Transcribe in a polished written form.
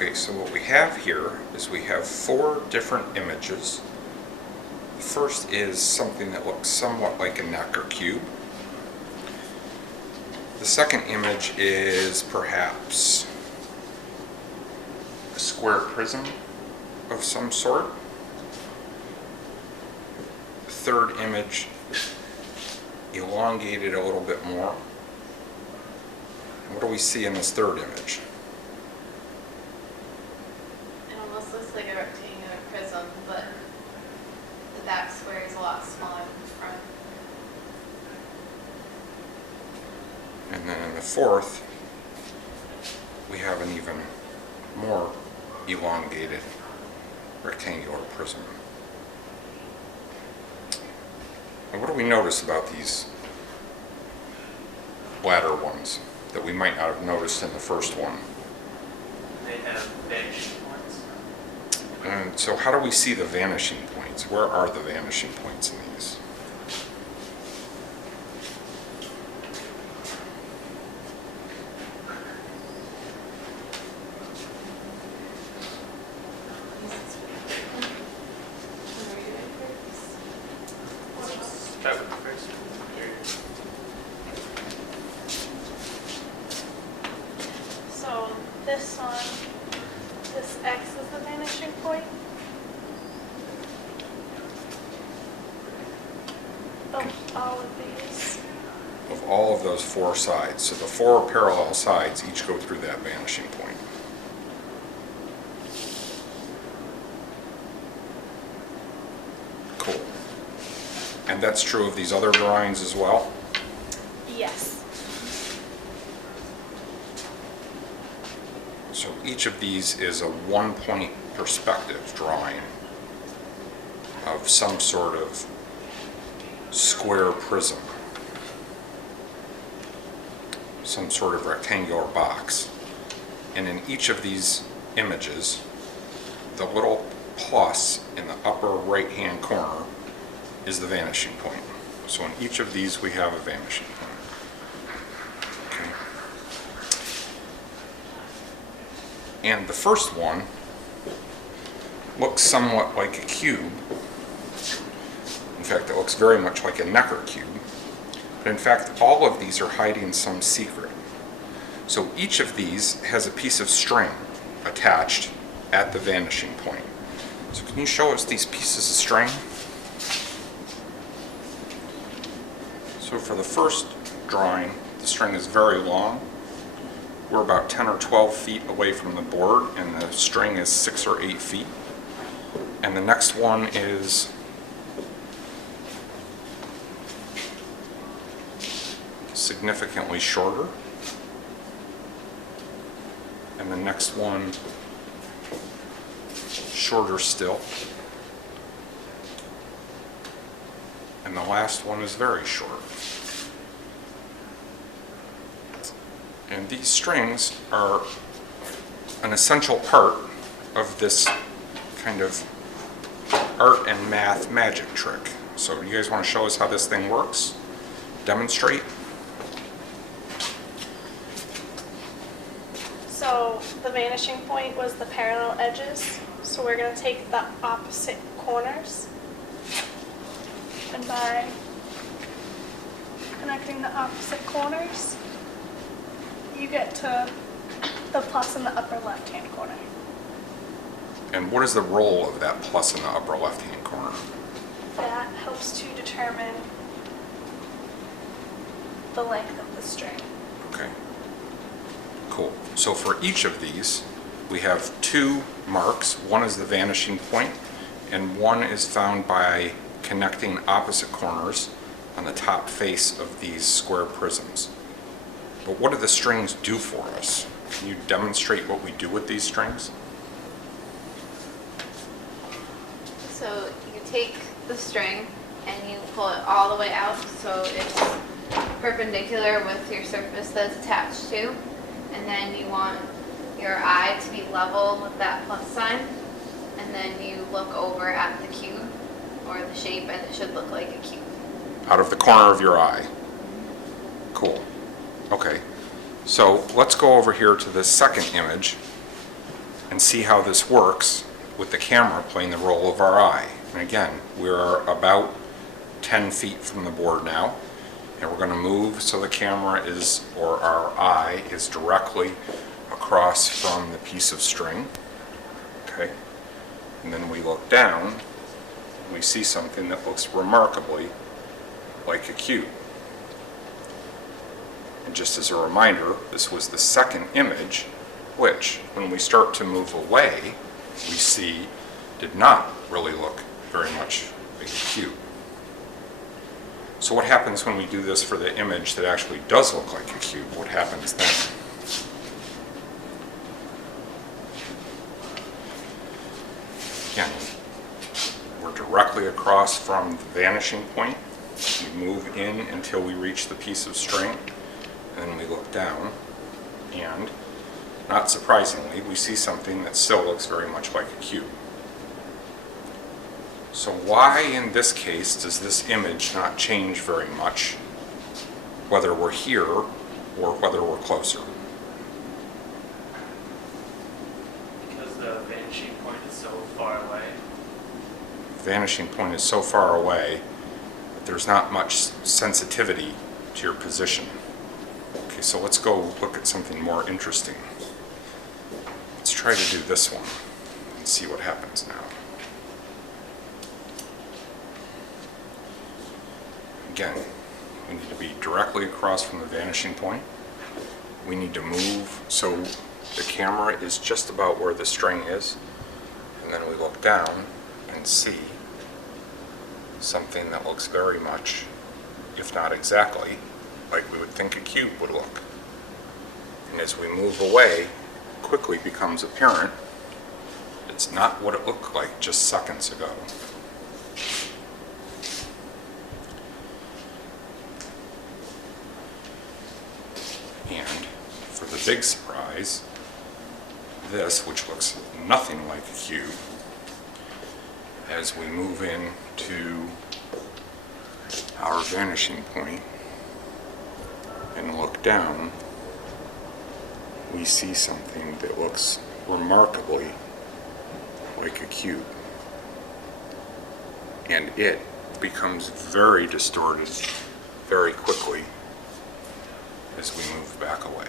Okay, so what we have here is we have 4 different images. The first is something that looks somewhat like a neck or cube. The second image is perhaps a square prism of some sort. The third image elongated a little bit more. And what do we see in this third image? It almost looks like a rectangular prism, but the back square is a lot smaller than the front. And then in the fourth, we have an even more elongated rectangular prism. And what do we notice about these latter ones that we might not have noticed in the first one? They have vanishing points. And so how do we see the vanishing points? Where are the vanishing points in these? Start with the first one. Here. So this one, this X is the vanishing point. Of all of these. Of all of those 4 sides. So the 4 parallel sides each go through that vanishing point. Cool. And that's true of these other drawings as well? Yes. So each of these is a 1-point perspective drawing of some sort of square prism, some sort of rectangular box. And in each of these images, the little plus in the upper right-hand corner is the vanishing point. So in each of these we have a vanishing point. Okay. And the first one looks somewhat like a cube. In fact, it looks very much like a Necker cube. But in fact, all of these are hiding some secret. So each of these has a piece of string attached at the vanishing point. So can you show us these pieces of string? So for the first drawing, the string is very long. We're about 10 or 12 feet away from the board, and the string is 6 or 8 feet. And the next one is significantly shorter. And the next one, shorter still. And the last one is very short. And these strings are an essential part of this kind of art and math magic trick. So you guys want to show us how this thing works? Demonstrate? So the vanishing point was the parallel edges. So we're going to take the opposite corners. And by connecting the opposite corners, you get to the plus in the upper left-hand corner. And what is the role of that plus in the upper left-hand corner? That helps to determine the length of the string. Okay. Cool. So for each of these, we have 2 marks. One is the vanishing point, and one is found by connecting opposite corners on the top face of these square prisms. But what do the strings do for us? Can you demonstrate what we do with these strings? So you take the string and you pull it all the way out so it's perpendicular with your surface that it's attached to. And then you want your eye to be level with that plus sign. And then you look over at the cube or the shape and it should look like a cube. Out of the corner of your eye. Cool. Okay. So let's go over here to the second image. and see how this works with the camera playing the role of our eye. And again, we're about 10 feet from the board now, and we're going to move so the camera is, or our eye is directly across from the piece of string. Okay, and then we look down, we see something that looks remarkably like a cube. And just as a reminder, this was the second image, which, when we start to move away, we see did not really look very much like a cube. So what happens when we do this for the image that actually does look like a cube? What happens then? Again, we're directly across from the vanishing point. We move in until we reach the piece of string, and then we look down, and not surprisingly, we see something that still looks very much like a cube. So why in this case does this image not change very much, whether we're here or whether we're closer? Because the vanishing point is so far away. The vanishing point is so far away that there's not much sensitivity to your position. Okay, so let's go look at something more interesting. Let's try to do this one and see what happens now. Again, we need to be directly across from the vanishing point. We need to move so the camera is just about where the string is, and then we look down and see something that looks very much, if not exactly, like we would think a cube would look. And as we move away, it quickly becomes apparent it's not what it looked like just seconds ago. And for the big surprise, this, which looks nothing like a cube, as we move in to our vanishing point and look down, we see something that looks remarkably like a cube. And it becomes very distorted very quickly as we move back away.